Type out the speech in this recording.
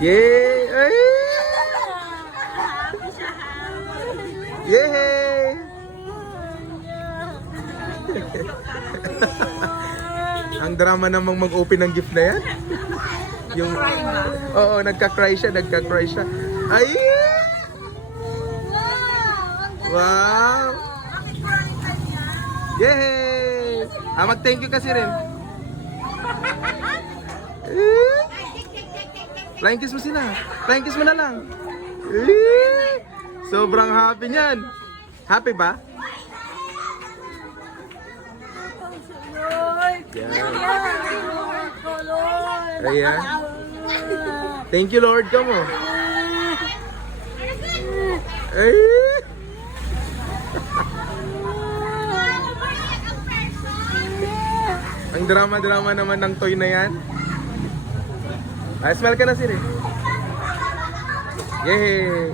Yay! Ay! Yay! Ang drama namang mag-open ng gift na yan. Yung oo, nagka-cry siya. Ay! Wow! Yay! Mag-thank you kasi rin. Flying kiss mo sila. Flying kiss mo na lang. Sobrang happy niyan. Happy ba? Ayan. Thank you, Lord. Come on. Ay! Ang drama-drama naman ng toy na yan. Smile ka na, Siri. Yay!